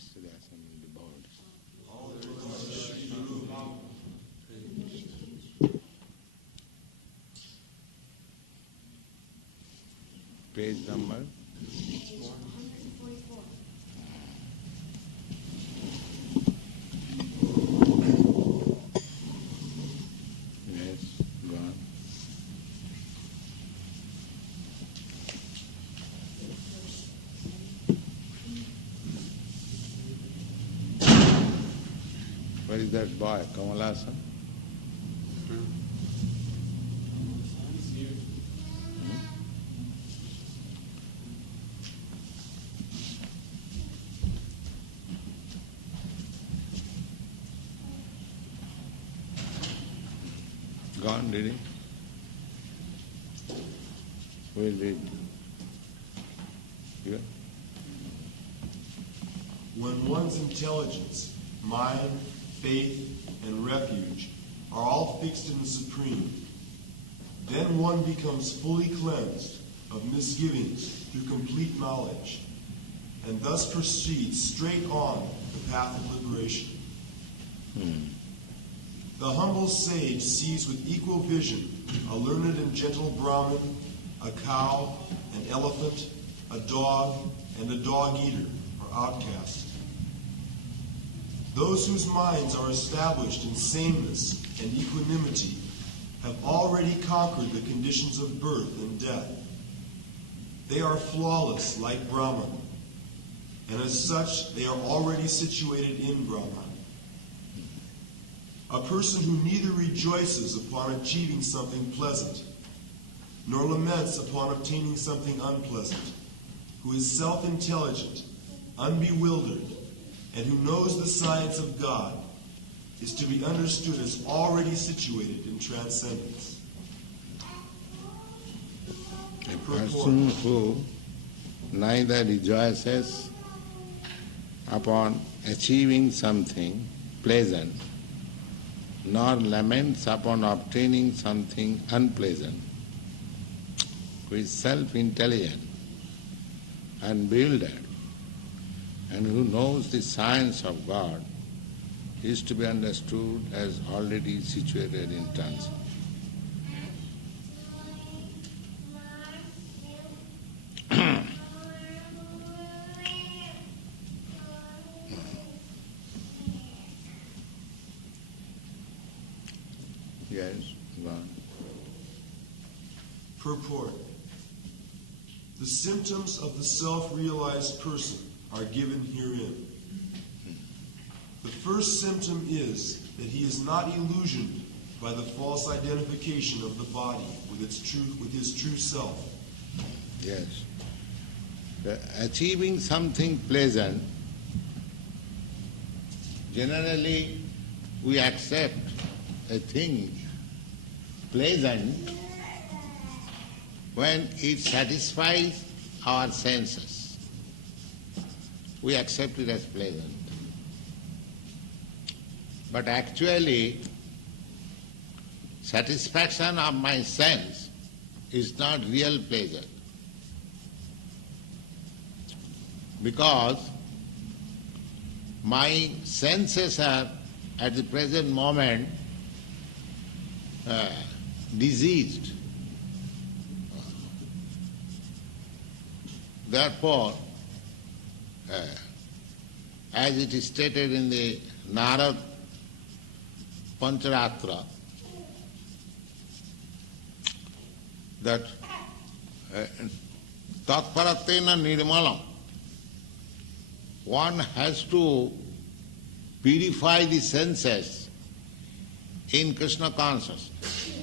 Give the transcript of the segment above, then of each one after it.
peace to the assembled devotees. Page number? 144. Yes, go on. Where is that boy, Kamalasan? Gone, did he? Who will read? You? When one's intelligence, mind, faith, and refuge are all fixed in the Supreme, then one becomes fully cleansed of misgivings through complete knowledge, and thus proceeds straight on the path of liberation. The humble sage sees with equal vision a learned and gentle Brahmin, a cow, an elephant, a dog, and a dog-eater, or outcast. Those whose minds are established in sameness and equanimity have already conquered the conditions of birth and death. They are flawless like Brahman, and as such they are already situated in Brahman. A person who neither rejoices upon achieving something pleasant, nor laments upon obtaining something unpleasant, who is self-intelligent, unbewildered, and who knows the science of God, is to be understood as already situated in transcendence. A person who neither rejoices upon achieving something pleasant, nor laments upon obtaining something unpleasant, who is self-intelligent and bewildered, and who knows the science of God, is to be understood as already situated in transcendence. Yes, go on. Purport. The symptoms of the self-realized person are given herein. The first symptom is that he is not illusioned by the false identification of the body with his true self. Yes. Achieving something pleasant, generally we accept a thing pleasant when it satisfies our senses. We accept it as pleasant. But actually, satisfaction of my sense is not real pleasure. Because my senses are at the present moment diseased. Therefore, as it is stated in the Narad Pancharatra, that tatparatena nirmalam, one has to purify the senses in Krishna consciousness.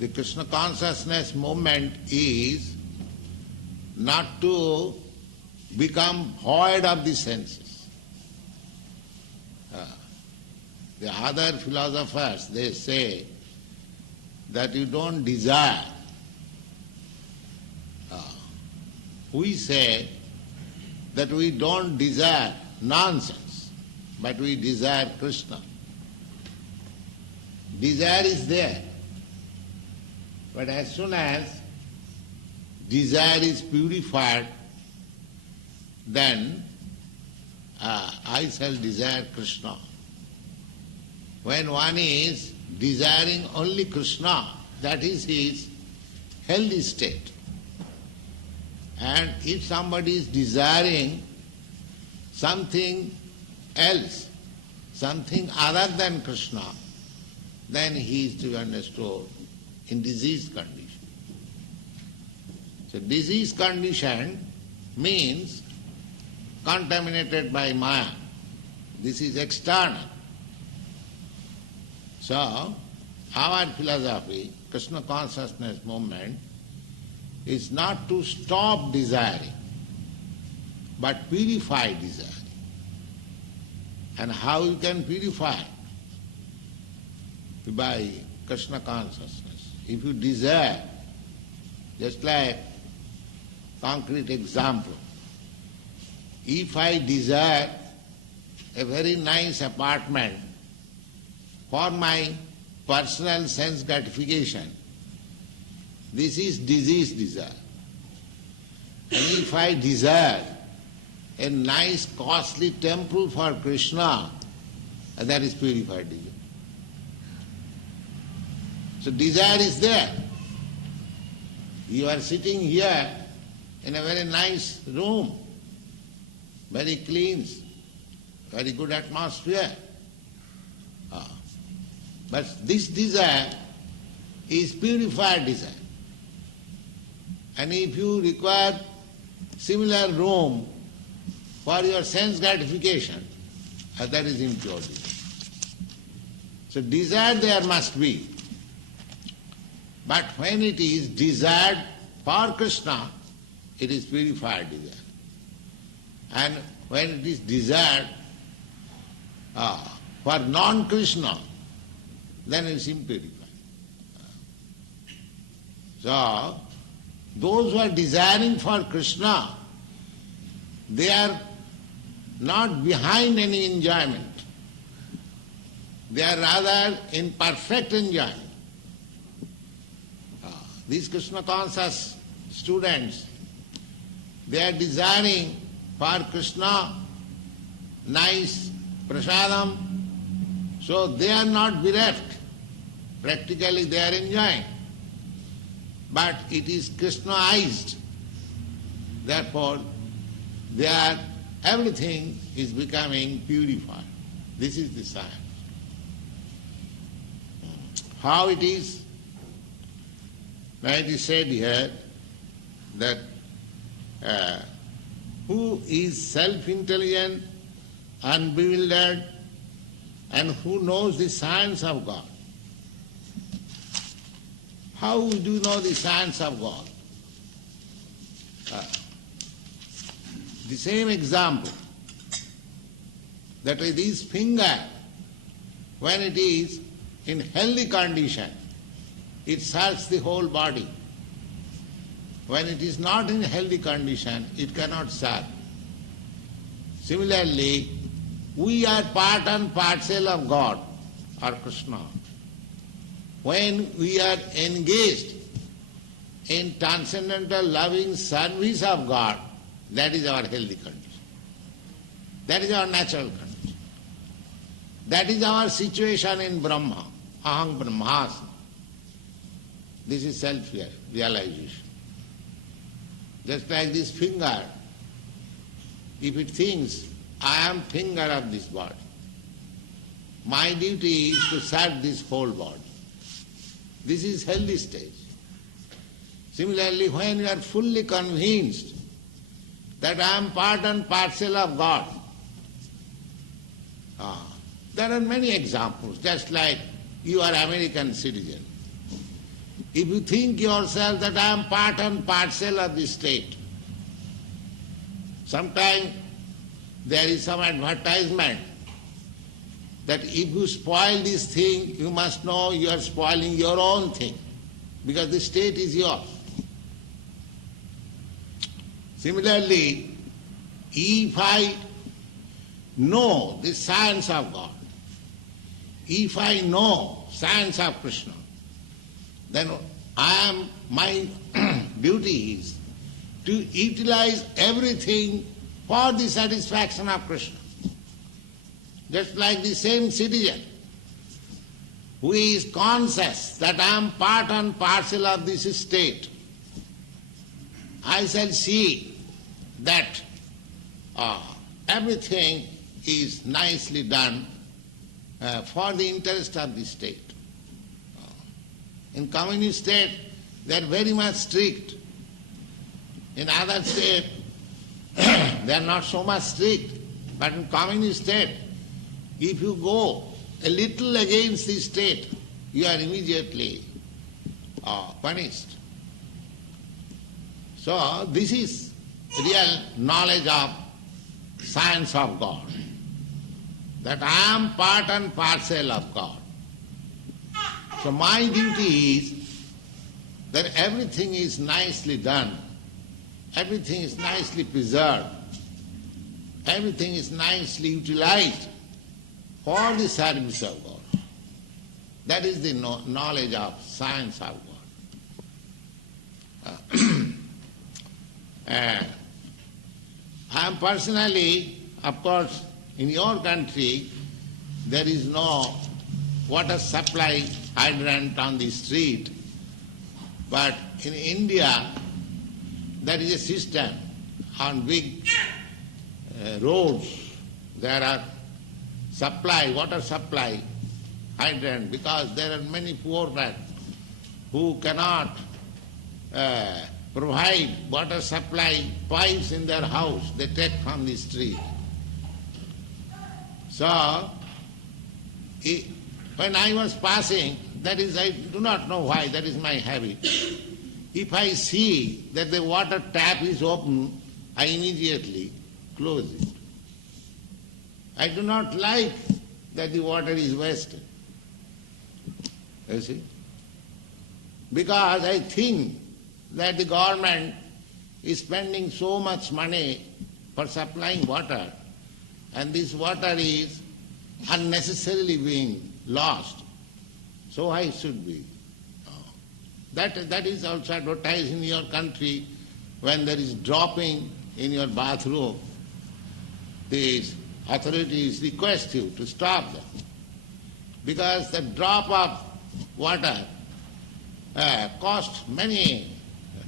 The Krishna consciousness movement is not to become void of the senses. The other philosophers, they say that you don't desire. We say that we don't desire nonsense, but we desire Krishna. Desire is there, but as soon as desire is purified, then I shall desire Krishna. When one is desiring only Krishna, that is his healthy state. And if somebody is desiring something else, something other than Krishna, then he is to be understood in diseased condition. So diseased condition means contaminated by Maya. This is external. So, our philosophy, Krishna consciousness movement, is not to stop desiring, but purify desiring. And how you can purify? By Krishna consciousness. If you desire, just like concrete example, if I desire a very nice apartment for my personal sense gratification, this is diseased desire. And if I desire a nice costly temple for Krishna, that is purified desire. So desire is there. You are sitting here in a very nice room, very clean, very good atmosphere. But this desire is purified desire. And if you require similar room for your sense gratification, that is impure desire. So desire there must be. But when it is desired for Krishna, it is purified desire. And when it is desired for non-Krishna, then it is impurified. So, those who are desiring for Krishna, they are not behind any enjoyment. They are rather in perfect enjoyment. These Krishna conscious students, they are desiring for Krishna nice prasadam, so they are not bereft. Practically they are enjoying. But it is Krishnaized. Therefore, everything is becoming purified. This is the science. How it is? Now it is said here that who is self-intelligent, unbewildered, and who knows the science of God. How do you know the science of God? The same example, that this finger, when it is in healthy condition, it serves the whole body. When it is not in healthy condition, it cannot serve. Similarly, we are part and parcel of God or Krishna. When we are engaged in transcendental loving service of God, that is our healthy condition. That is our natural condition. That is our situation in Brahma. Aham Brahmasmi. This is self-realization. Just like this finger, if it thinks, I am finger of this body, my duty is to serve this whole body. This is healthy stage. Similarly, when you are fully convinced that I am part and parcel of God, there are many examples, just like you are American citizen. If you think yourself that I am part and parcel of this state, sometimes there is some advertisement that if you spoil this thing, you must know you are spoiling your own thing, because the state is yours. Similarly, if I know the science of God, if I know science of Krishna, then my duty is to utilize everything for the satisfaction of Krishna. Just like the same citizen who is conscious that I am part and parcel of this state, I shall see that everything is nicely done for the interest of the state. In communist state, they are very much strict. In other state, they are not so much strict. But in communist state, if you go a little against the state, you are immediately punished. So this is real knowledge of science of God, that I am part and parcel of God. So my duty is that everything is nicely done, everything is nicely preserved, everything is nicely utilized for the service of God. That is the knowledge of science of God. I am personally, of course, in your country, there is no water supply hydrant on the street, but in India, there is a system on big roads. There are water supply hydrant, because there are many poor men who cannot provide water supply pipes in their house. They take from the street. So, when I was passing, that is, I do not know why, that is my habit. If I see that the water tap is open, I immediately close it. I do not like that the water is wasted. You see? Because I think that the government is spending so much money for supplying water, and this water is unnecessarily being lost. So I should be. That is also advertised in your country when there is dropping in your bathroom. These authorities request you to stop them, because the drop of water costs many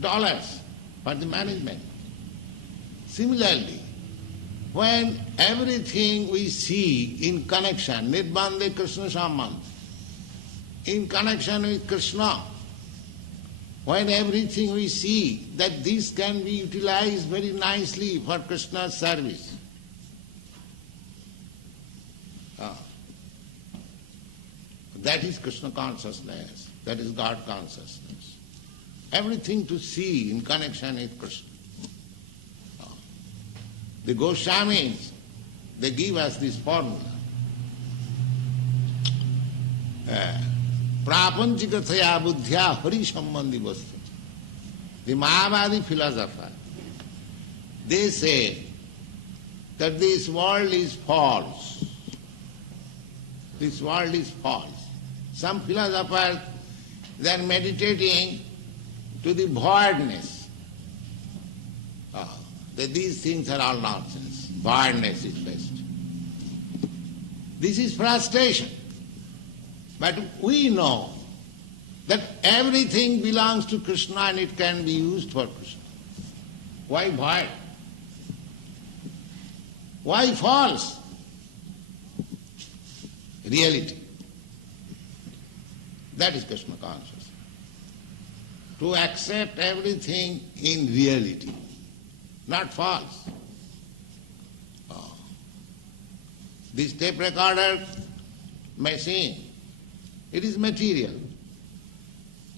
dollars for the management. Similarly, when everything we see in connection, Nirbande Krishna Sambandh, in connection with Krishna, when everything we see that this can be utilized very nicely for Krishna's service, that is Krishna consciousness, that is God consciousness. Everything to see in connection with Krishna. The Goswamis, they give us this formula. Prapanchikataya buddhya hari sambandhi vastu. The Mayavadi philosopher, they say that this world is false. This world is false. Some philosophers, they are meditating to the voidness. That these things are all nonsense. Voidness is best. This is frustration. But we know that everything belongs to Krishna and it can be used for Krishna. Why void? Why false? Reality. That is Krishna consciousness. To accept everything in reality, not false. This tape recorder machine, it is material.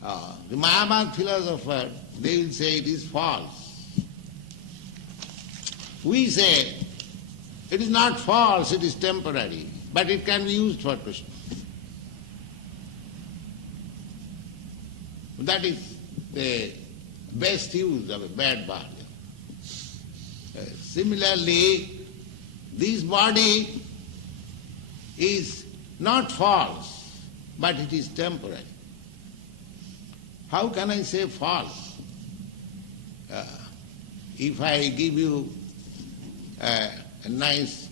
The Mayavad philosopher, they will say it is false. We say it is not false, it is temporary, but it can be used for Krishna. That is the best use of a bad body. Similarly, this body is not false, but it is temporary. How can I say false? If I give you a nice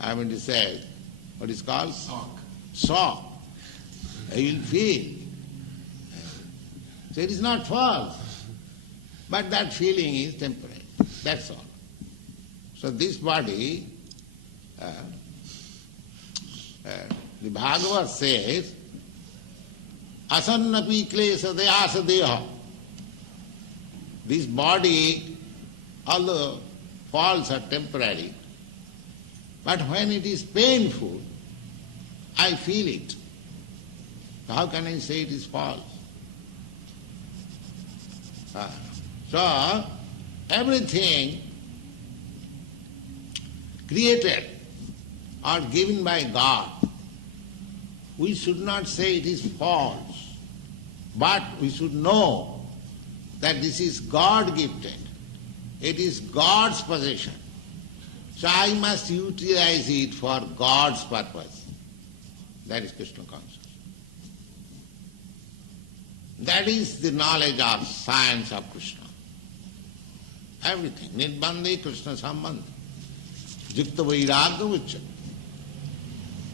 I mean to say, what is called? Sock. Shock. You will feel. So it is not false. But that feeling is temporary. That's all. So this body, the Bhagwat says, asannapi klesa deyasa deha. This body, although falls are temporary, but when it is painful, I feel it. How can I say it is false? So, everything created or given by God, we should not say it is false, but we should know that this is God-gifted. It is God's possession. So I must utilize it for God's purpose. That is Krishna consciousness. That is the knowledge of science of Krishna. Everything. Nirbandhe Krishna sambandha. Jukta vairagya uchya.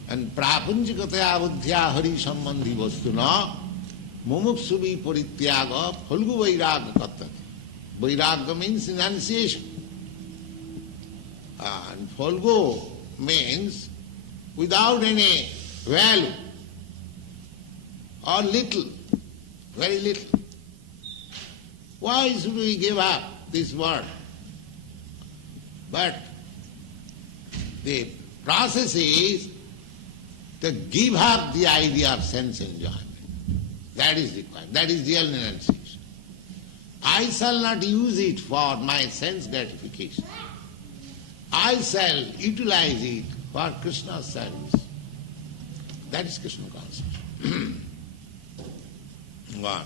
And prapunjikataya buddhya hari sambandhi vastuna mumuksuvi parityaga phalgu vairagya kattati. Vairagya means renunciation. And phalgu means without any value or little, very little. Why should we give up this world? But the process is to give up the idea of sense enjoyment. That is required. That is real renunciation. I shall not use it for my sense gratification. I shall utilize it for Krishna's service. That is Krishna consciousness. One.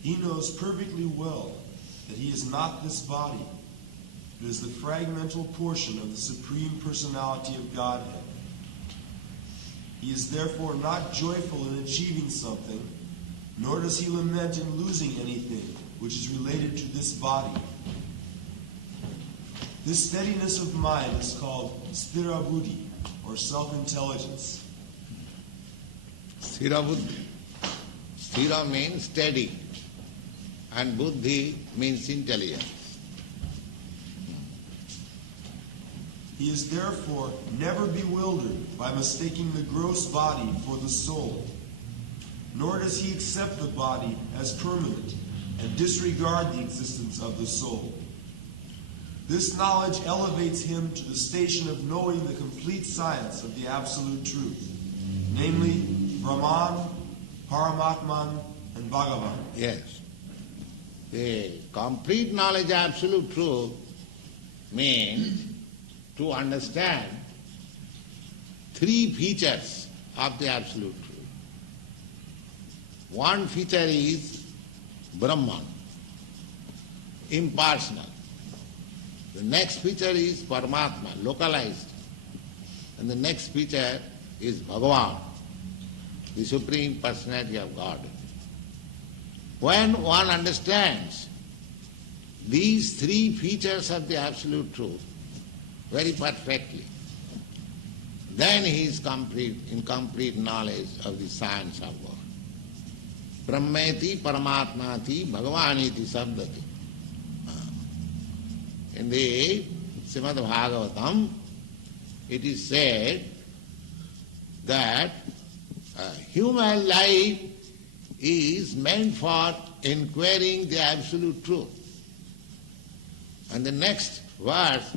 He knows perfectly well that he is not this body, but is the fragmental portion of the Supreme Personality of Godhead. He is therefore not joyful in achieving something, nor does he lament in losing anything which is related to this body. This steadiness of mind is called sthira buddhi, or self-intelligence. Sthira buddhi. Sthira means steady, and buddhi means intelligence. He is therefore never bewildered by mistaking the gross body for the soul, nor does he accept the body as permanent and disregard the existence of the soul. This knowledge elevates him to the station of knowing the complete science of the Absolute Truth, namely Brahman, Paramatman, and Bhagavan. Yes. The complete knowledge of Absolute Truth means to understand three features of the Absolute Truth. One feature is Brahman, impersonal. The next feature is Paramatma, localized. And the next feature is Bhagavan, the Supreme Personality of God. When one understands these three features of the Absolute Truth very perfectly, then he is in complete knowledge of the science of God. Brahmeti Paramatmati Bhagavaniti Sabdati. In the Srimad Bhagavatam, it is said that human life is meant for inquiring the Absolute Truth. And the next verse,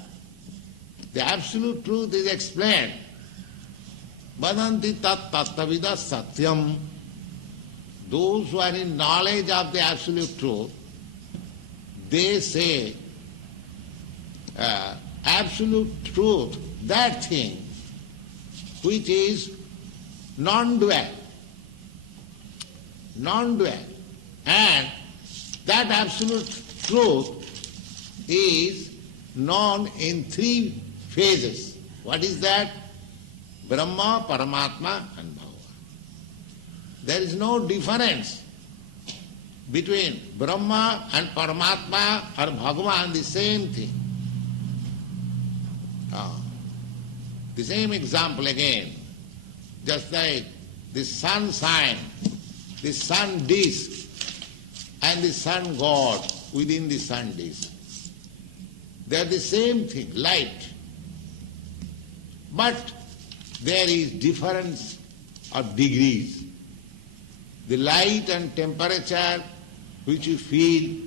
the Absolute Truth is explained. Vadanti tat tattavida satyam. Those who are in knowledge of the Absolute Truth, they say, Absolute Truth, that thing which is non-dual. Non-dual. And that Absolute Truth is known in three phases. What is that? Brahma, Paramatma and Bhagavan. There is no difference between Brahma and Paramatma or Bhagavan, the same thing. The same example again, just like the sun sign, the sun disk and the sun god within the sun disk. They are the same thing, light. But there is difference of degrees. The light and temperature which you feel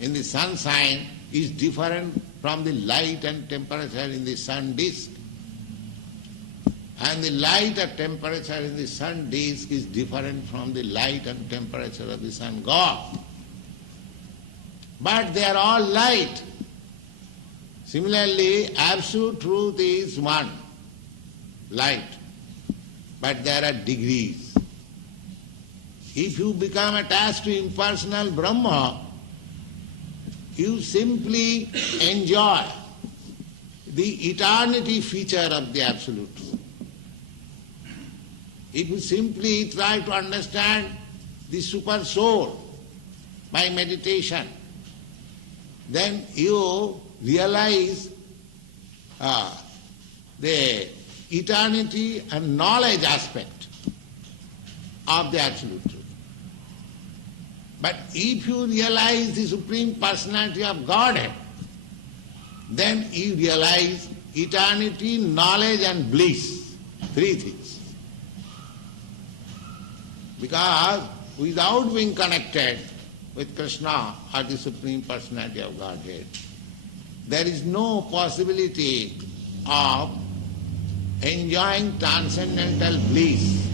in the sun sign is different from the light and temperature in the sun disk. And the light and temperature in the sun disk is different from the light and temperature of the sun god. But they are all light. Similarly, absolute truth is one, light. But there are degrees. If you become attached to impersonal Brahma, you simply enjoy the eternity feature of the absolute truth. If you simply try to understand the super soul by meditation, then you realize the eternity and knowledge aspect of the absolute truth. But if you realize the Supreme Personality of Godhead, then you realize eternity, knowledge and bliss. Three things. Because without being connected with Krishna or the Supreme Personality of Godhead, there is no possibility of enjoying transcendental bliss.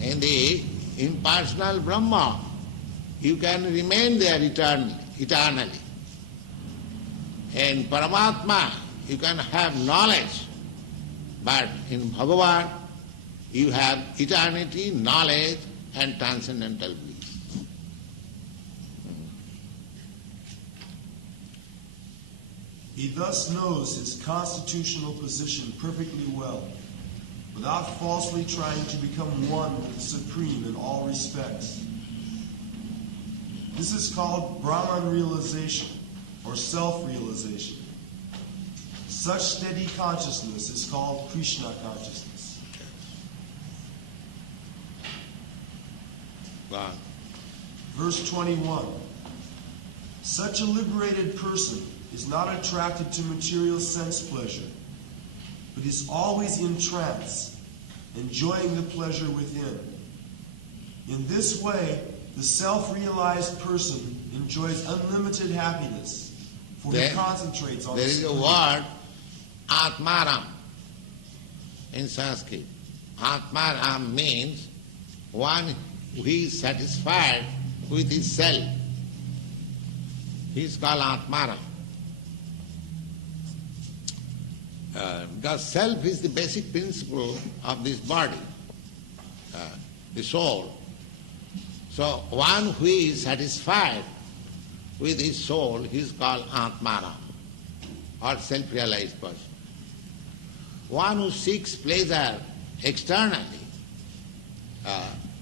In the impersonal Brahma, you can remain there eternally. In Paramatma, you can have knowledge, but in Bhagwat, you have eternity, knowledge and transcendental bliss. He thus knows his constitutional position perfectly well, without falsely trying to become one with the Supreme in all respects. This is called Brahman realization, or self-realization. Such steady consciousness is called Krishna consciousness. God. Verse 21. Such a liberated person is not attracted to material sense pleasure, but is always in trance, enjoying the pleasure within. In this way, the self-realized person enjoys unlimited happiness, for he concentrates on There is a word, Atmaram, in Sanskrit. Atmaram means one who is satisfied with his self. He is called Atmaram. Because self is the basic principle of this body, the soul. So one who is satisfied with his soul, he is called Atmaram, or self-realized person. One who seeks pleasure externally,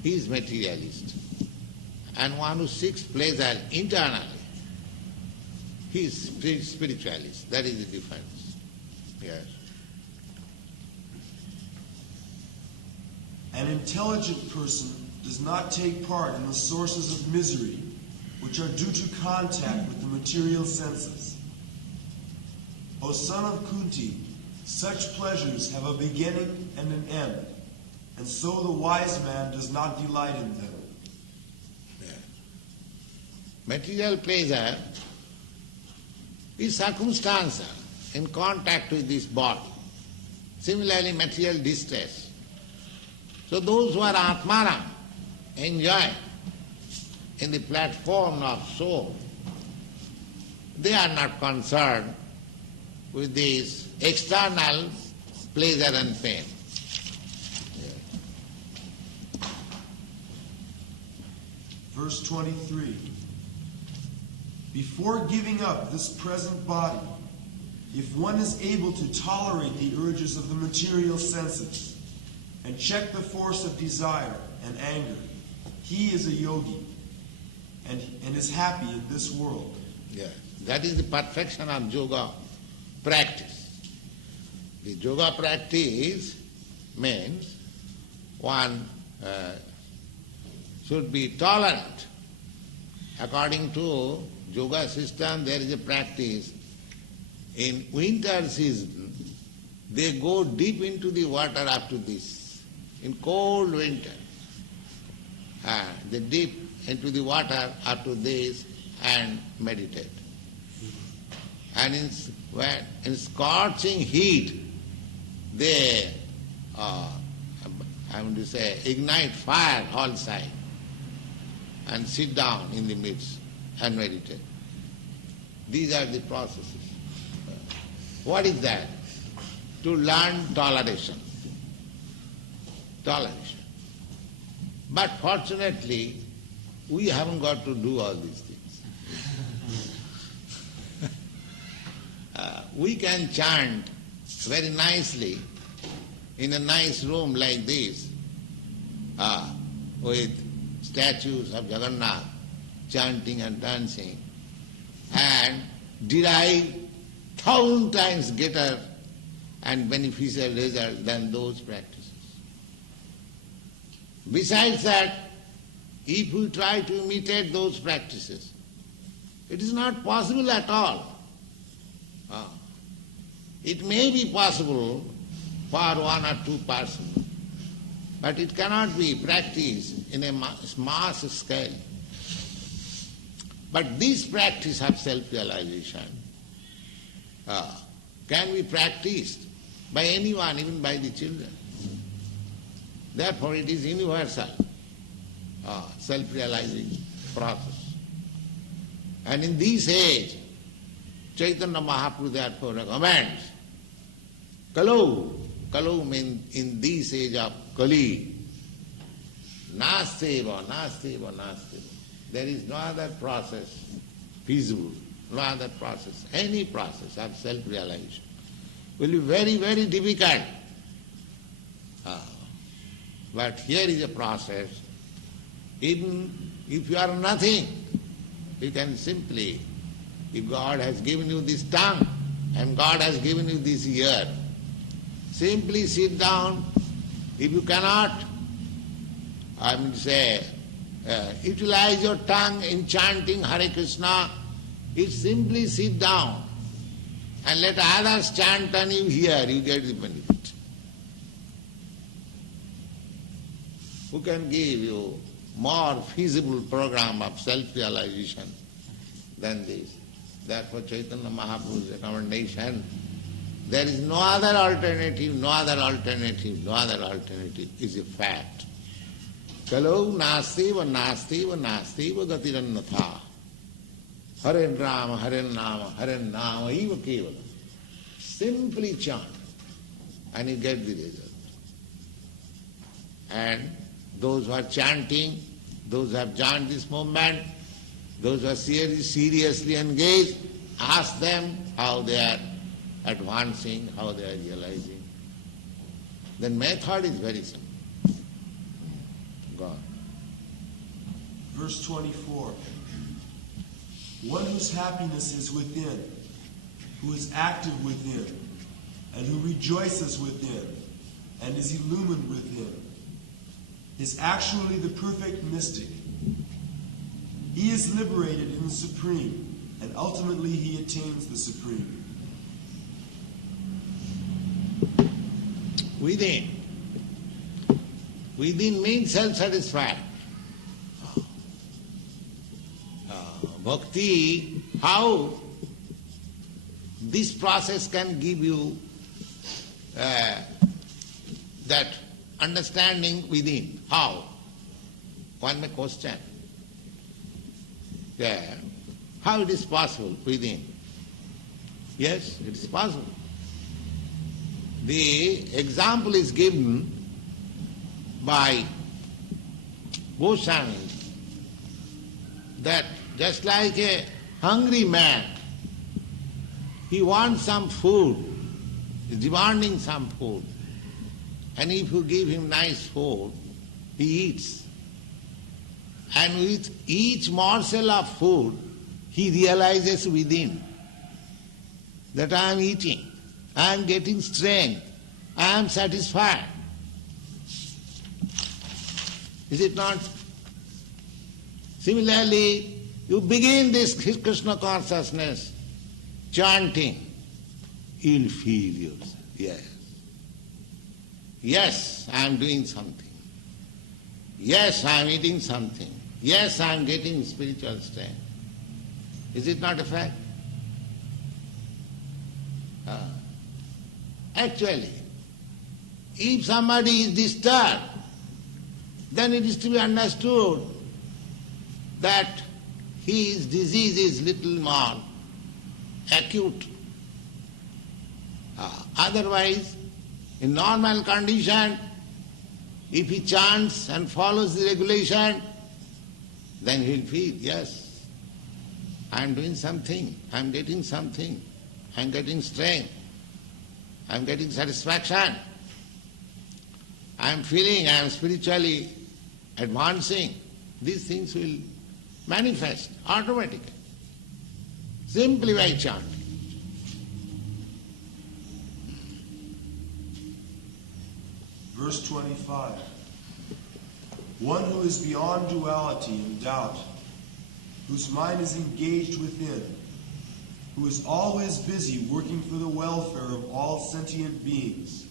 he is materialist. And one who seeks pleasure internally, he is spiritualist. That is the difference. Yes. An intelligent person does not take part in the sources of misery which are due to contact with the material senses. O son of Kunti, such pleasures have a beginning and an end, and so the wise man does not delight in them. Yeah. Material pleasure is circumstantial in contact with this body. Similarly, material distress. So those who are Atmaram enjoy in the platform of soul, they are not concerned with this external pleasure and pain. Verse 23. Before giving up this present body, if one is able to tolerate the urges of the material senses and check the force of desire and anger, he is a yogi and is happy in this world. Yeah. That is the perfection of yoga, practice. The yoga practice means one should be tolerant. According to yoga system, there is a practice. In winter season, they go deep into the water up to this. In cold winter, they dip into the water up to this and meditate. And in scorching heat, they, ignite fire all side and sit down in the midst and meditate. These are the processes. What is that? To learn toleration. Toleration. But fortunately, we haven't got to do all these things. We can chant very nicely in a nice room like this, with statues of Jagannath chanting and dancing, and derive 1,000 times greater and beneficial result than those practices. Besides that, if we try to imitate those practices, it is not possible at all. It may be possible for one or two persons, but it cannot be practiced in a mass scale. But this practice of self-realization can be practiced by anyone, even by the children. Therefore it is universal, self-realizing process. And in this age, Chaitanya Mahaprabhu therefore recommends Kalu means in this age of Kali, nasteva. There is no other process feasible, no other process. Any process of self-realization will be very, very difficult. But here is a process. Even if you are nothing, you can simply, if God has given you this tongue and God has given you this ear, simply sit down. If you cannot, utilize your tongue in chanting Hare Krishna, simply sit down and let others chant and you hear, you get the benefit. Who can give you more feasible program of self-realization than this? Therefore Chaitanya Mahaprabhu's recommendation, there is no other alternative is a fact. Kalu nastiva gatirannatha. Hare Rama eva kevala. Simply chant and you get the result. And those who are chanting, those who have joined this movement, those who are seriously engaged, ask them how they are advancing, how they are realizing. The method is very simple. God. Verse 24. One whose happiness is within, who is active within, and who rejoices within, and is illumined within, is actually the perfect mystic. He is liberated in the Supreme, and ultimately he attains the Supreme. Within. Within means self-satisfied. Bhakti, how this process can give you that understanding within. How? One may question. How it is possible within? Yes, it is possible. The example is given by Goswami that just like a hungry man, he wants some food, is demanding some food, and if you give him nice food, he eats. And with each morsel of food, he realizes within. that I am eating, I am getting strength, I am satisfied. Is it not? Similarly, you begin this Krishna consciousness, chanting, you'll feel yourself. Yes. Yes, I am doing something. Yes, I am eating something. Yes, I am getting spiritual strength. Is it not a fact? Actually, if somebody is disturbed, then it is to be understood that his disease is little more acute. Otherwise, in normal condition, if he chants and follows the regulation, then he will feel, yes, I am doing something, I am getting something, I am getting strength, I am getting satisfaction, I am feeling I am spiritually advancing. These things will manifest automatically, simply by chanting. Verse 25. One who is beyond duality and doubt, whose mind is engaged within, who is always busy working for the welfare of all sentient beings,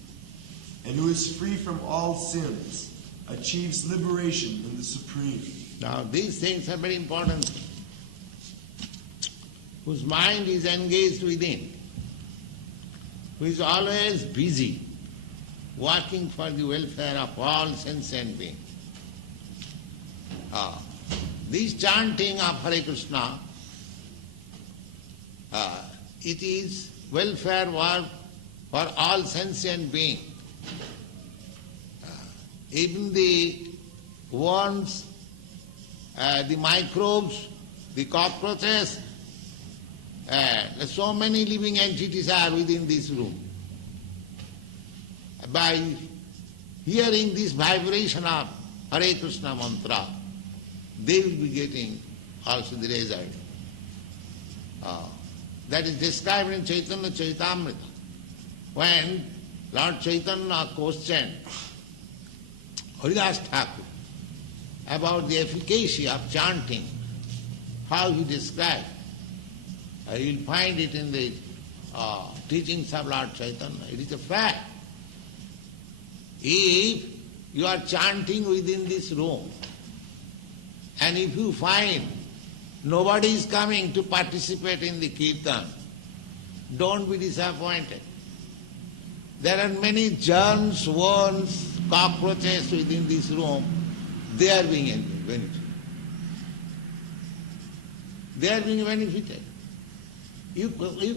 and who is free from all sins, achieves liberation in the Supreme. Now these things are very important. Whose mind is engaged within, who is always busy working for the welfare of all sentient beings. This chanting of Hare Krishna, it is welfare work for all sentient beings. Even the worms, the microbes, the cockroaches, so many living entities are within this room. By hearing this vibration of Hare Krishna mantra, they will be getting also the result. That is described in Chaitanya Charitamrita. When Lord Chaitanya questioned Haridas Thakur about the efficacy of chanting, how he described, you will find it in the teachings of Lord Chaitanya. It is a fact. If you are chanting within this room, and if you find nobody is coming to participate in the kirtan, don't be disappointed. There are many germs, worms, cockroaches within this room. They are being benefited. They are being benefited. You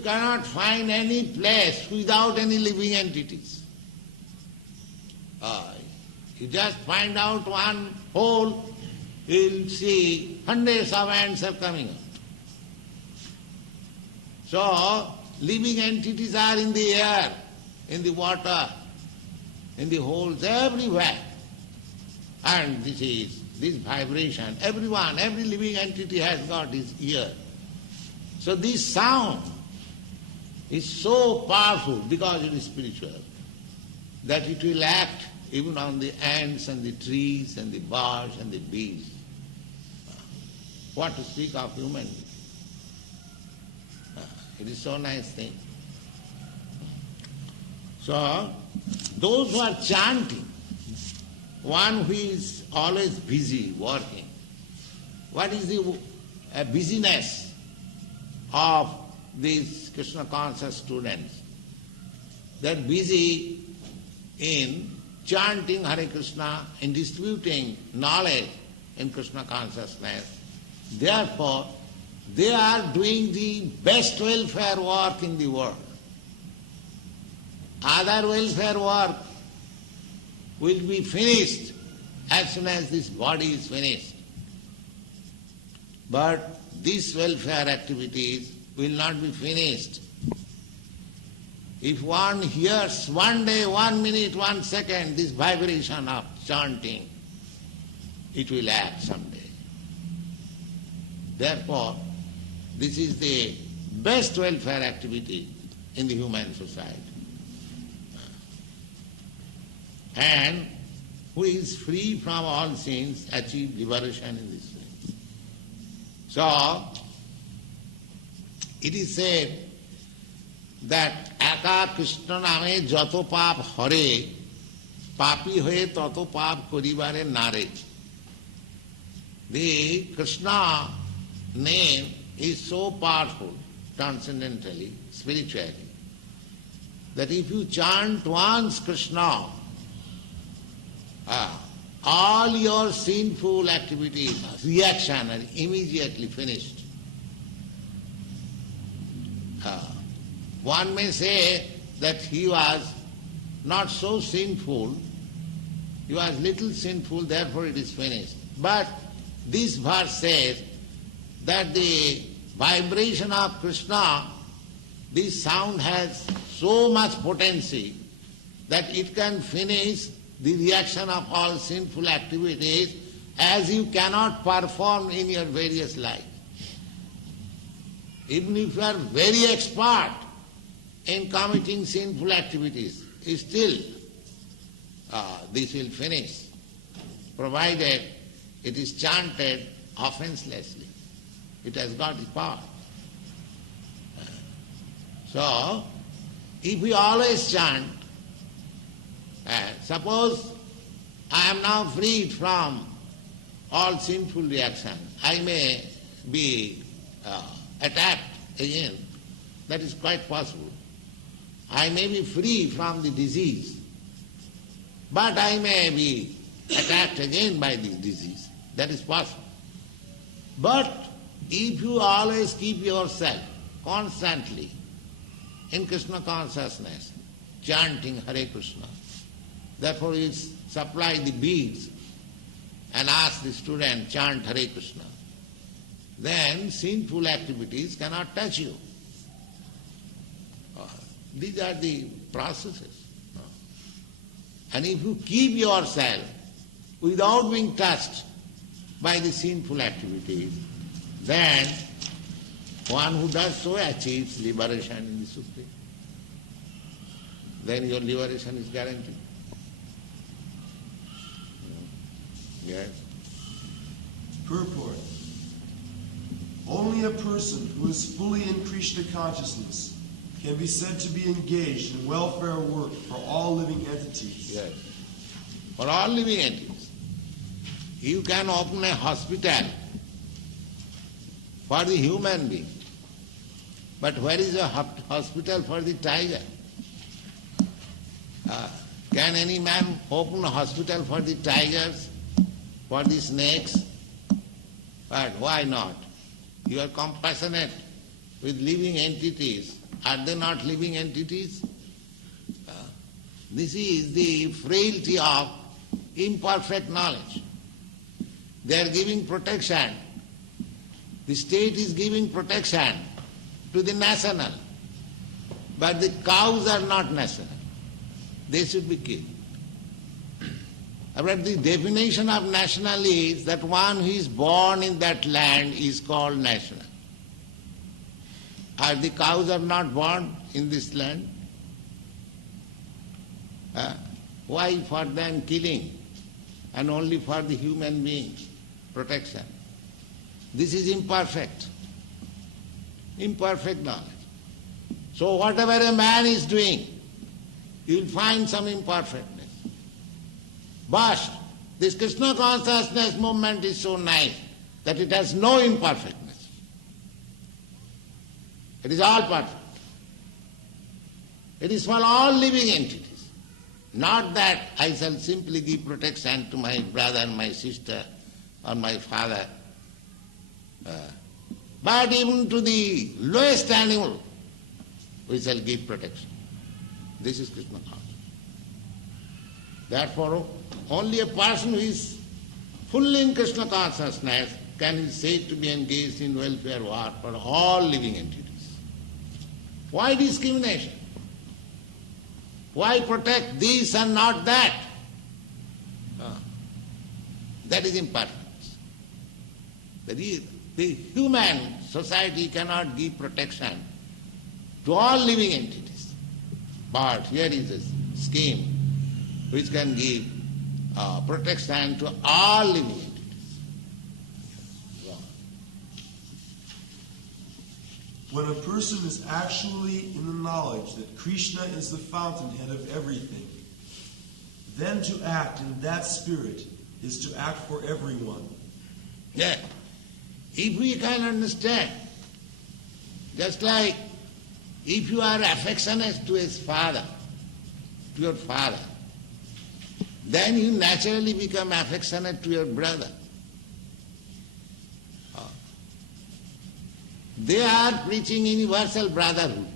cannot find any place without any living entities. You just find out one hole, you'll see hundreds of ants are coming up. So, living entities are in the air, in the water, in the holes, everywhere. And this vibration, everyone, every living entity has got his ear. So this sound is so powerful because it is spiritual that it will act even on the ants and the trees and the birds and the bees. What to speak of human beings? It is so nice thing. So, those who are chanting, one who is always busy working, what is the busyness of these Krishna conscious students? They are busy in chanting Hare Krishna, in distributing knowledge in Krishna consciousness. Therefore, they are doing the best welfare work in the world. Other welfare work will be finished as soon as this body is finished. But these welfare activities will not be finished. If one hears one day, 1 minute, 1 second, this vibration of chanting, it will act someday. Therefore, this is the best welfare activity in the human society. And who is free from all sins achieve liberation in this way. So, it is said that eka Krishna name jato pap hare papi hoye tato pap koribare nare. The Krishna name is so powerful, transcendentally, spiritually, that if you chant once Krishna, all your sinful activities, reaction are immediately finished. One may say that he was not so sinful, he was little sinful, therefore it is finished. But this verse says that the vibration of Krishna, this sound has so much potency that it can finish the reaction of all sinful activities as you cannot perform in your various lives. Even if you are very expert in committing sinful activities, still this will finish, provided it is chanted offenselessly. It has got the power. So, if we always chant, suppose I am now freed from all sinful reactions, I may be attacked again. That is quite possible. I may be free from the disease, but I may be attacked again by the disease. That is possible. But if you always keep yourself constantly in Krishna consciousness, chanting Hare Krishna, therefore you supply the beads and ask the student, chant Hare Krishna, then sinful activities cannot touch you. These are the processes. And if you keep yourself without being touched by the sinful activities, then one who does so achieves liberation in the Supreme. Then your liberation is guaranteed. Yes. Purport. Only a person who is fully in Krishna consciousness can be said to be engaged in welfare work for all living entities. Yes. For all living entities. You can open a hospital for the human being. But where is a hospital for the tiger? Can any man open a hospital for the tigers, for the snakes? But why not? You are compassionate with living entities. Are they not living entities? This is the frailty of imperfect knowledge. They are giving protection. The state is giving protection to the national. But the cows are not national. They should be killed. But the definition of national is that one who is born in that land is called national. Are the cows are not born in this land? Why for them killing and only for the human being protection? This is imperfect. Imperfect knowledge. So whatever a man is doing, you will find some imperfectness. But this Krishna consciousness movement is so nice that it has no imperfectness. It is all perfect. It is for all living entities. Not that I shall simply give protection to my brother, my sister, or my father, but even to the lowest animal we shall give protection. This is Krishna consciousness. Therefore, only a person who is fully in Krishna consciousness can be said to be engaged in welfare work for all living entities. Why discrimination? Why protect this and not that? That is imperfect. The human society cannot give protection to all living entities. But here is a scheme which can give protection to all living entities. When a person is actually in the knowledge that Krishna is the fountainhead of everything, then to act in that spirit is to act for everyone. Yeah. If we can understand, just like if you are affectionate to his father, to your father, then you naturally become affectionate to your brother. They are preaching universal brotherhood.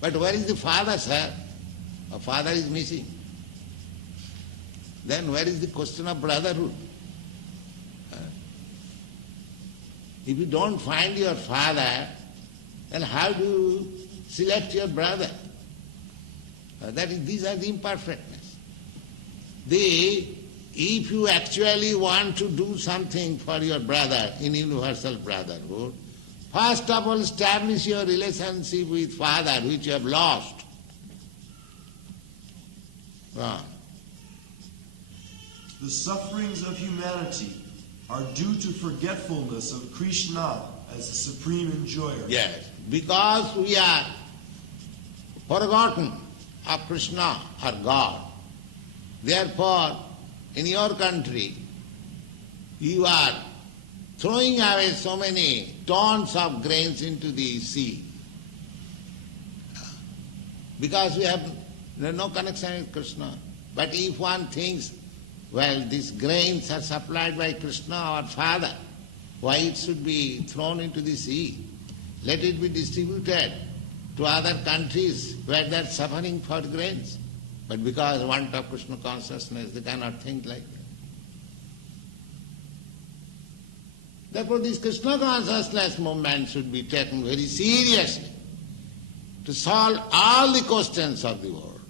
But where is the father, sir? A father is missing. Then where is the question of brotherhood? If you don't find your father, then how do you select your brother? These are the imperfectness. If you actually want to do something for your brother in universal brotherhood, first of all establish your relationship with father which you have lost. The sufferings of humanity are due to forgetfulness of Krishna as the supreme enjoyer. Yes, because we are forgotten of Krishna or God. Therefore, in your country, you are throwing away so many tons of grains into the sea. Because we have no connection with Krishna. But if one thinks, well, these grains are supplied by Krishna, our Father, why it should be thrown into the sea? Let it be distributed to other countries where they are suffering for grains. But because of want of Krishna consciousness, they cannot think like that. Therefore, this Krishna consciousness movement should be taken very seriously to solve all the questions of the world.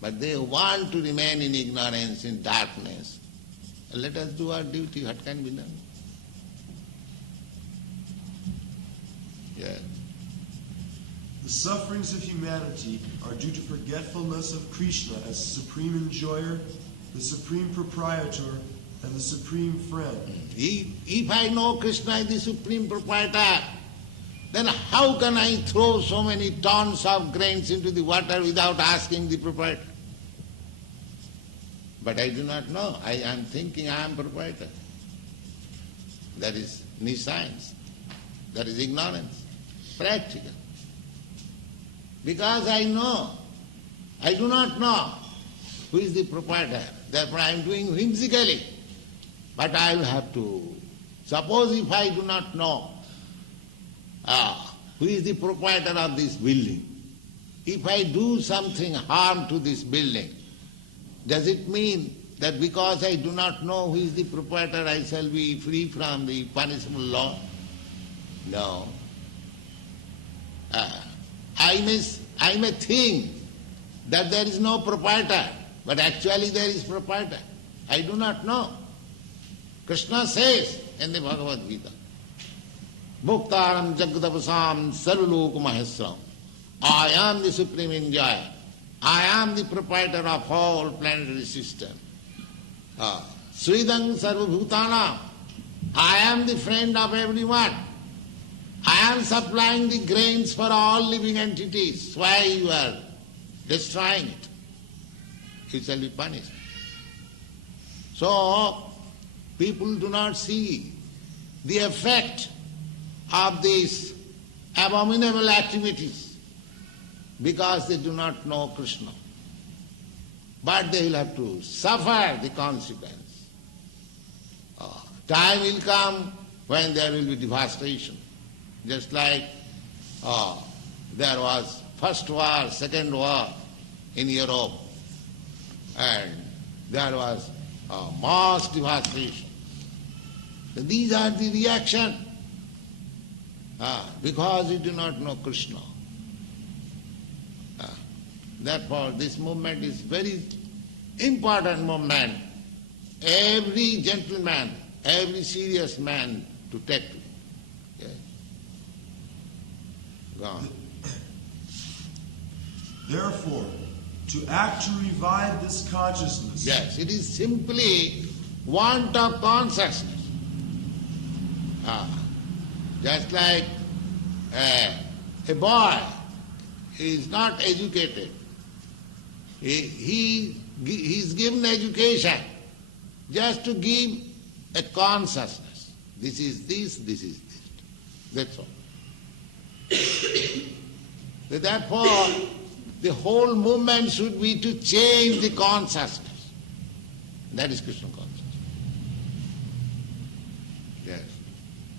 But they want to remain in ignorance, in darkness. Let us do our duty, what can be done? Yes. The sufferings of humanity are due to forgetfulness of Krishna as the supreme enjoyer, the supreme proprietor, and the supreme friend. If I know Krishna is the supreme proprietor, then how can I throw so many tons of grains into the water without asking the proprietor? But I do not know. I am thinking I am proprietor. That is nescience. That is ignorance. Practical. Because I know, I do not know who is the proprietor. Therefore I am doing whimsically. But I will have to. Suppose if I do not know who is the proprietor of this building, if I do something harm to this building, does it mean that because I do not know who is the proprietor, I shall be free from the punishable law? No. I may think that there is no proprietor, but actually there is proprietor. I do not know. Krishna says in the Bhagwat Geeta, Bhuktaram Jagadavasam Sarvaloka Mahesram. I am the supreme enjoyer. I am the proprietor of whole planetary system. Sridang Sarvabhutanam. I am the friend of everyone. I am supplying the grains for all living entities. Why you are destroying it? You shall be punished. So, people do not see the effect of these abominable activities because they do not know Krishna. But they will have to suffer the consequence. Time will come when there will be devastation. Just like there was first war, second war in Europe, and there was mass devastation. So these are the reaction because you do not know Krishna. Therefore, this movement is very important movement. Every gentleman, every serious man to take to. Okay. Go on. Therefore, to act to revive this consciousness, Yes, it is simply want of consciousness. Just like a boy is not educated. He is given education just to give a consciousness. This is this, this is this. That's all. Therefore, the whole movement should be to change the consciousness. That is Krishna consciousness. Yes.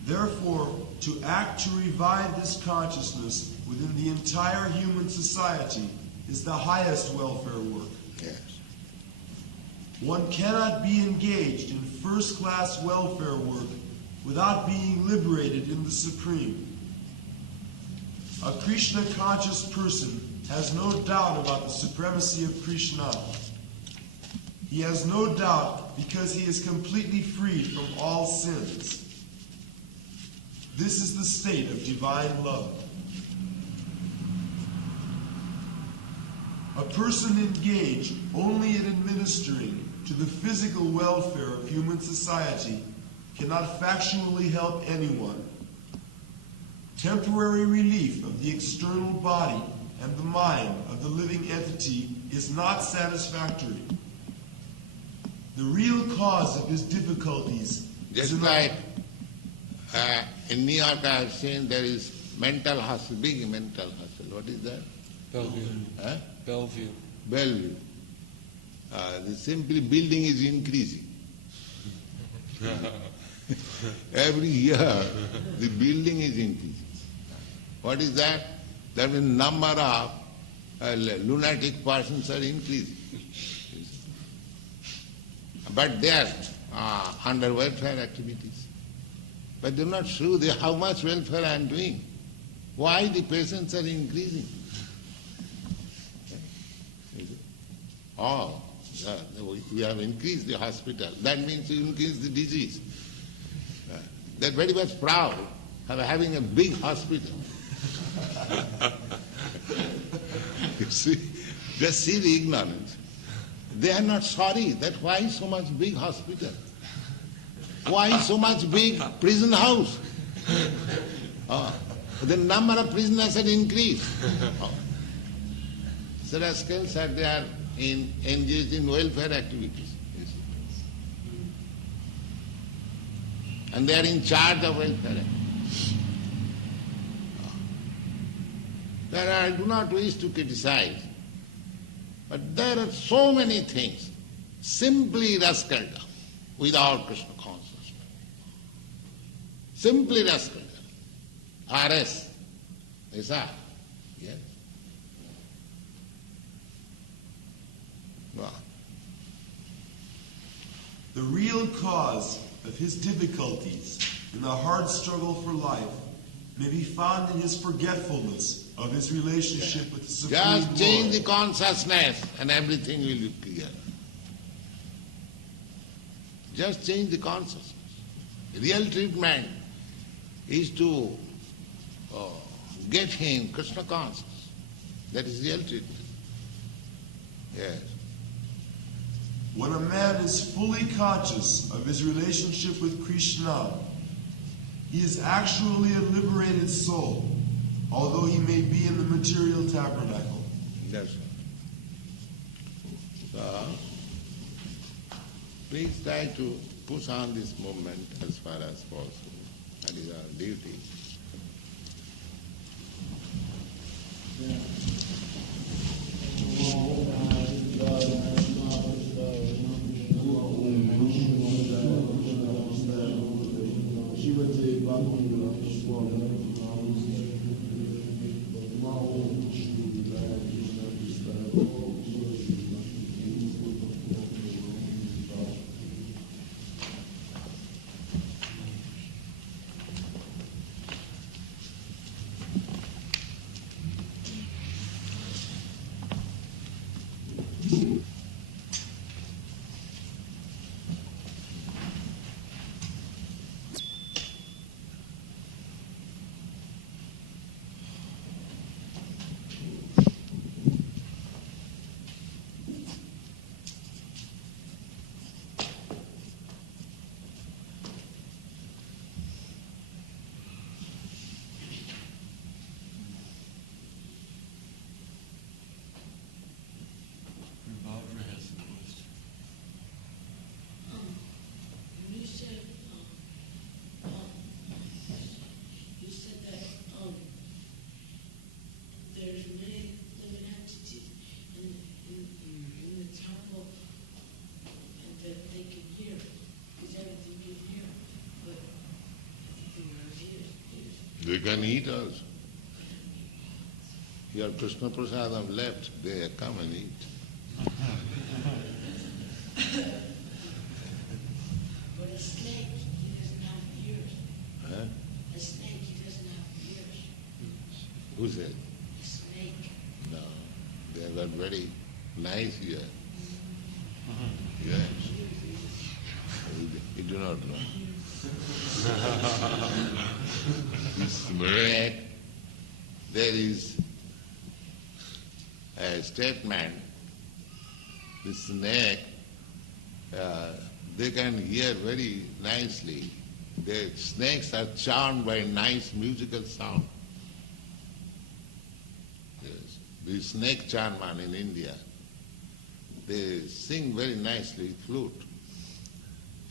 therefore, to act to revive this consciousness within the entire human society is the highest welfare work. Yes. One cannot be engaged in first-class welfare work without being liberated in the Supreme. A Krishna-conscious person has no doubt about the supremacy of Krishna. He has no doubt because he is completely freed from all sins. This is the state of divine love. A person engaged only in administering to the physical welfare of human society cannot factually help anyone. Temporary relief of the external body and the mind of the living entity is not satisfactory. The real cause of his difficulties is Just like in New York I have seen there is mental hospital, big mental hospital. What is that? Bellevue. Huh? Bellevue. Bellevue. The simply building is increasing. Every year the building is increasing. What is that? That means number of lunatic persons are increasing. But they are under welfare activities. But do not show how much welfare I am doing. Why the patients are increasing? Oh, we have increased the hospital. That means you increase the disease. They're very much proud of having a big hospital. You see, just see the ignorance. They are not sorry that why so much big hospital? Why so much big prison house? The number of prisoners had increased. So rascals are they are engaged in welfare activities. And they are in charge of welfare activities. I do not wish to criticize, but there are so many things simply rascaled without Krishna consciousness. Simply rascaled. RS. Yes, sir. Yes. Wow. the real cause of his difficulties in the hard struggle for life may be found in his forgetfulness of his relationship with the Supreme Just change Lord. the consciousness and everything will be clear. Just change the consciousness. Real treatment is to get him Krishna conscious. That is real treatment. Yes. When a man is fully conscious of his relationship with Krishna, he is actually a liberated soul, although he may be in the material tabernacle. That's it. So, please try to push on this movement as far as possible. That is our duty. can eat also. Your Krishna Prasadam left, there, come and eat. But a snake, he doesn't have ears. Huh? A snake, he doesn't have ears. Who said? A snake. No, they have got very nice ears. Yes. You do not know. This snake, there is a statement, the snake, they can hear very nicely. The snakes are charmed by nice musical sound. Yes. The snake charman in India, they sing very nicely, flute,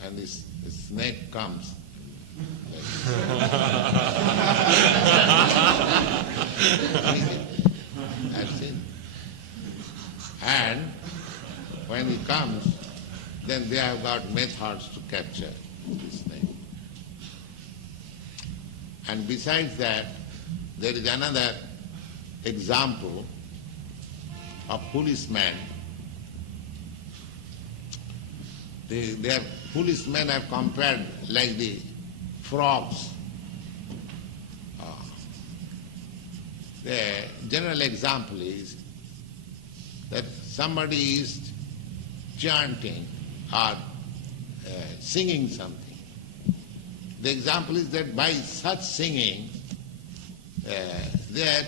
and the snake comes. I've seen. And when he comes, then they have got methods to capture the snake. And besides that, there is another example of policemen. Their policemen are compared like the frogs. The general example is that somebody is chanting or singing something. The example is that by such singing, they are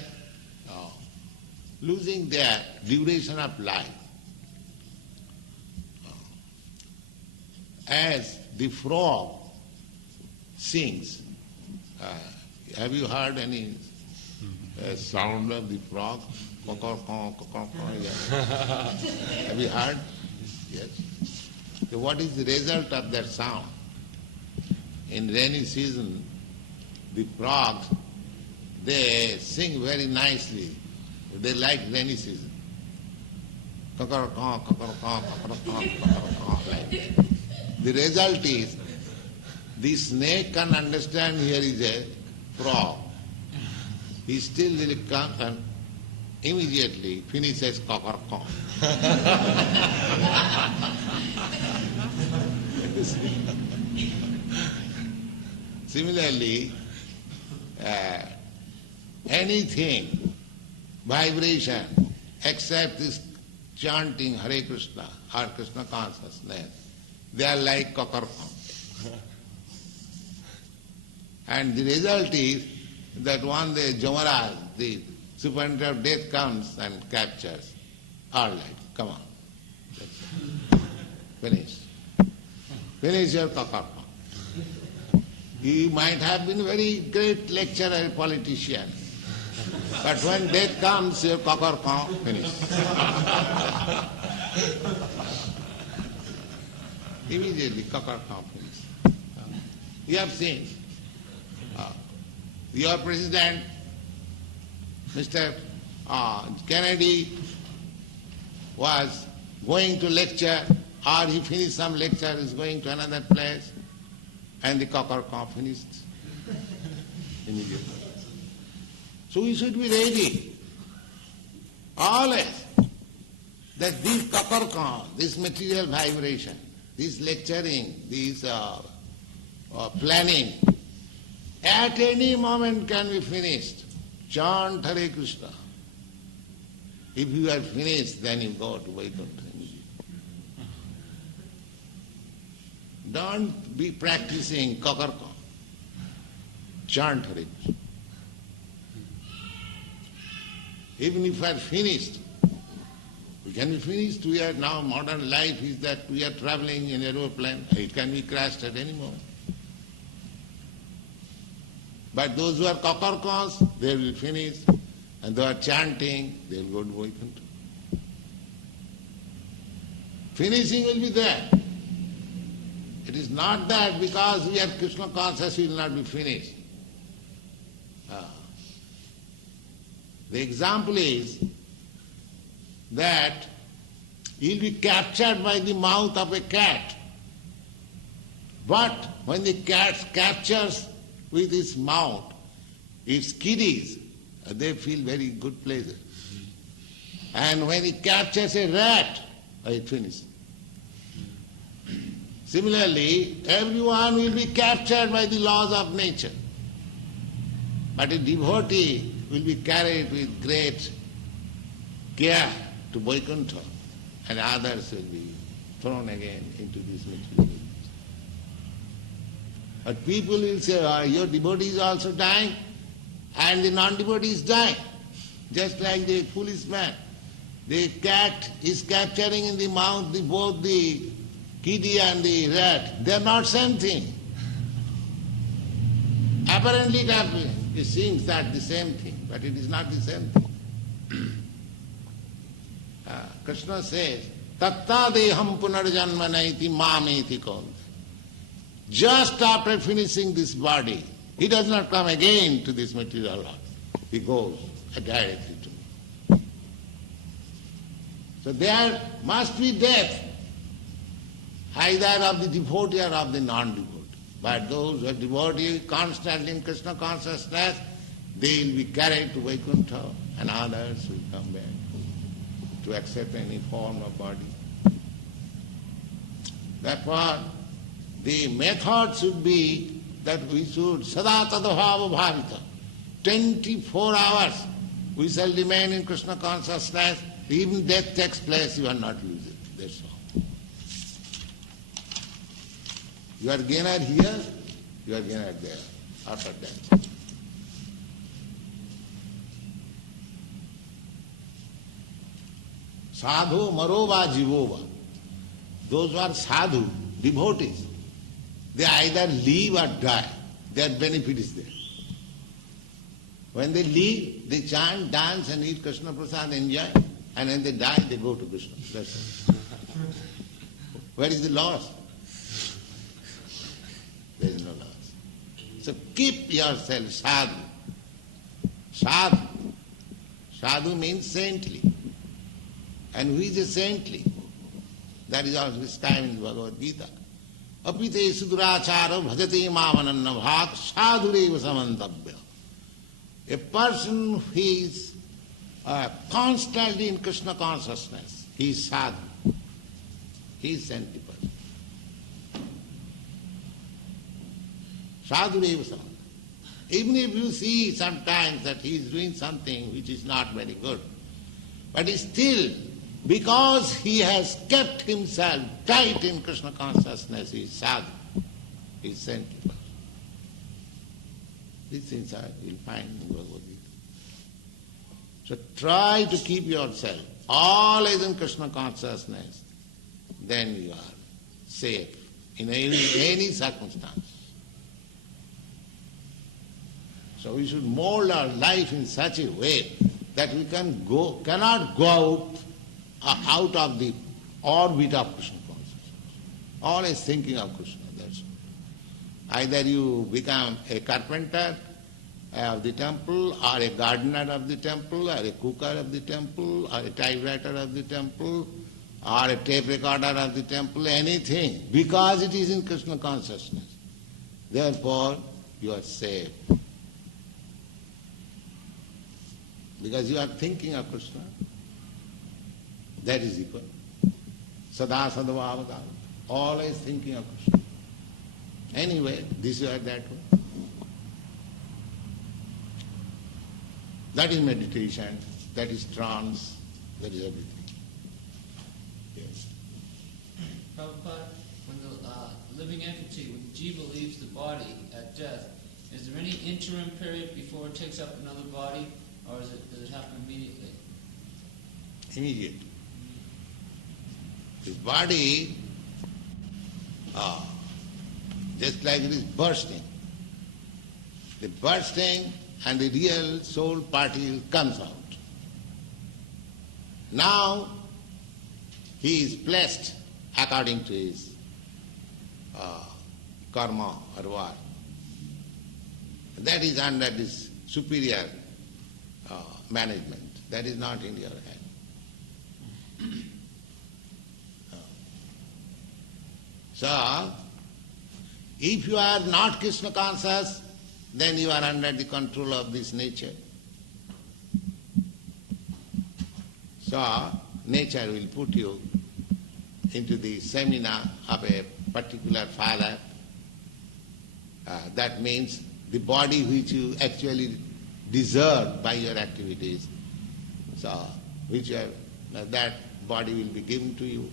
losing their duration of life. As the frog sings, have you heard any sound of the frog? Have you heard? Yes. So what is the result of that sound? In rainy season, the frogs, they sing very nicely. They like rainy season. Like that. The result is, the snake can understand here is a frog. He still will come and immediately finishes cock. Similarly, anything, vibration, except this chanting Hare Krishna or Krishna consciousness, they are like cock. And the result is that one day Jamaraj, the superintendent of death, comes and captures. All right, come on. Finish. Finish your cock. He might have been a very great lecturer, politician. But when death comes, your cock, finish. Immediately, cock, finish. You have seen. Your president, Mr. Kennedy, was going to lecture, or he finished some lecture, is going to another place, and the cock finished immediately. So we should be ready, always, that this cock, this material vibration, this lecturing, this planning, at any moment can be finished. Chant Hare Krishna. If you are finished, then you go to Vaikuntha. Don't be practicing cock. Chant Hare Krishna. Even if we are finished, we can be finished. We are now, modern life is that we are traveling in aeroplane. It can be crashed at any moment. But those who are cock, they will finish, and those who are chanting, they will go to Vaikuntha. Finishing will be there. It is not that because we are Krishna conscious, we will not be finished. The example is that he will be captured by the mouth of a cat. But when the cat captures with his mouth, It's kiddies, they feel very good pleasure. And when he captures a rat, it finishes. Similarly, everyone will be captured by the laws of nature. But a devotee will be carried with great care to Vaikuntha, and others will be thrown again into this material world. But people will say, oh, your devotee is also dying, and the non-devotee is dying. Just like the foolish man. The cat is capturing in the mouth both the kitty and the rat. They are not same thing. Apparently it seems that the same thing, but it is not the same thing. Krishna says, Tatta deham punarjanma naiti mameti konta. Just after finishing this body, he does not come again to this material world. He goes directly to me. So there must be death, either of the devotee or of the non-devotee. But those who are devotees constantly in Krishna consciousness, they will be carried to Vaikuntha, and others will come back to accept any form of body. Therefore, the method should be that we should sada tadabhava bhavita. 24 hours we shall remain in Krishna consciousness. Even death takes place, you are not losing. That's all. You are gainer here, you are gainer there, after death. Sadhu marova jivova. Those who are sadhu, devotees, they either live or die. Their benefit is there. When they live, they chant, dance and eat Krishna Prasad, enjoy. And when they die, they go to Krishna. That's all. Where is the loss? There is no loss. So keep yourself sadhu. Sadhu. Sadhu means saintly. And who is a saintly? That is also described in Bhagwat Geeta. Apite sudurachara bhajate mamananna bhak sadhureva samantabhya. A person who is constantly in Krishna consciousness, he is sadhu. He is saintly person. Sadhureva samantabhya. Even if you see sometimes that he is doing something which is not very good, but still, because he has kept himself tight in Krishna consciousness, he is sadhu, he is saintly person. These things you will find in Bhagavad Gita. So try to keep yourself always in Krishna consciousness, then you are safe in any circumstance. So we should mold our life in such a way that we cannot go out of the orbit of Krishna consciousness. Always thinking of Krishna, that's all. Either you become a carpenter of the temple, or a gardener of the temple, or a cooker of the temple, or a typewriter of the temple, or a tape recorder of the temple, anything, because it is in Krishna consciousness. Therefore, you are safe. Because you are thinking of Krishna. That is equal. Sada sadavavada. Always thinking of Krishna. Anyway, this way or that way. That is meditation, that is trance, that is everything. Yes. Prabhupada, when the living entity, when jiva leaves the body at death, is there any interim period before it takes up another body, or does it happen immediately? Immediate. His body, just like it is bursting. The bursting and the real soul particle comes out. Now he is placed according to his karma or what. That is under this superior management. That is not in your hand. So, if you are not Krishna conscious, then you are under the control of this nature. So, nature will put you into the seminar of a particular father. That means the body which you actually deserve by your activities. So, that body will be given to you.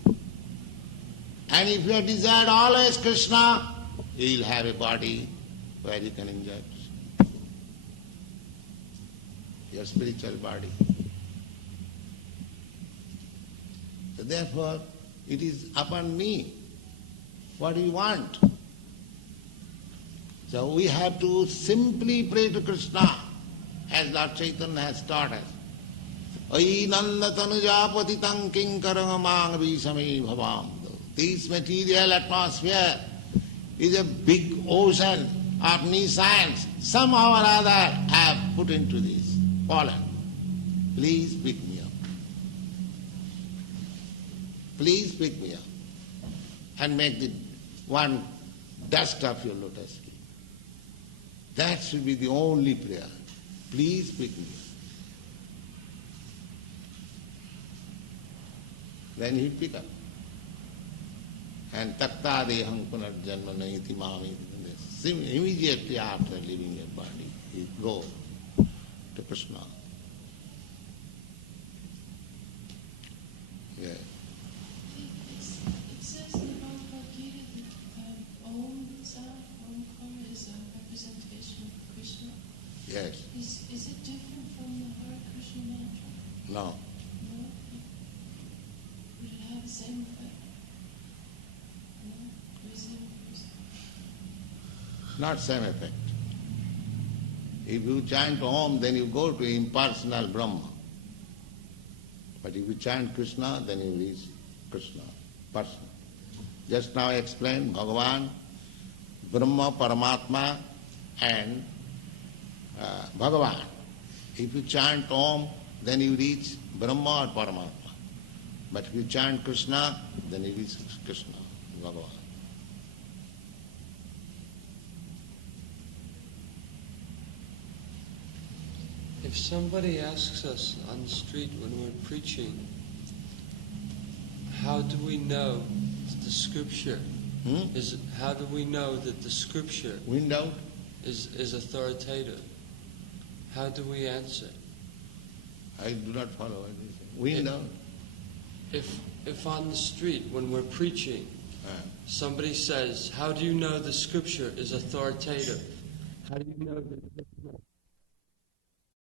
And if you have desired always Krishna, you will have a body where you can enjoy Krishna. Your spiritual body. So therefore, it is upon me. What do you want? So we have to simply pray to Krishna, as Lord Chaitanya has taught us. Ai nanda tanuja patitam kinkarama mang visame bhavam. This material atmosphere is a big ocean of nescience. Somehow or other have put into this, fallen. Please pick me up. Please pick me up and make the one dust of your lotus feet. That should be the only prayer. Please pick me up. Then he pick up. And takta deham punarjanma naiti mami. Immediately after leaving your body, you go to Krishna. Yeah. It says in the Bhagwat Gita that Om Omkara is a representation of Krishna. Yes. Is it different from the Hare Krishna mantra? No. No? Would it have the same effect? No? Or is it Not same effect. If you chant Om, then you go to impersonal Brahma. But if you chant Krishna, then you reach Krishna, person. Just now I explained Bhagavan, Brahma, Paramatma and Bhagavan. If you chant Om, then you reach Brahma or Paramatma. But if you chant Krishna, then you reach Krishna, Bhagavan. If somebody asks us on the street when we're preaching, how do we know that the scripture how do we know that the scripture Wind out? is authoritative? How do we answer? I do not follow what you say. Wind out? If on the street when we're preaching, somebody says, how do you know the scripture is authoritative? How do you know that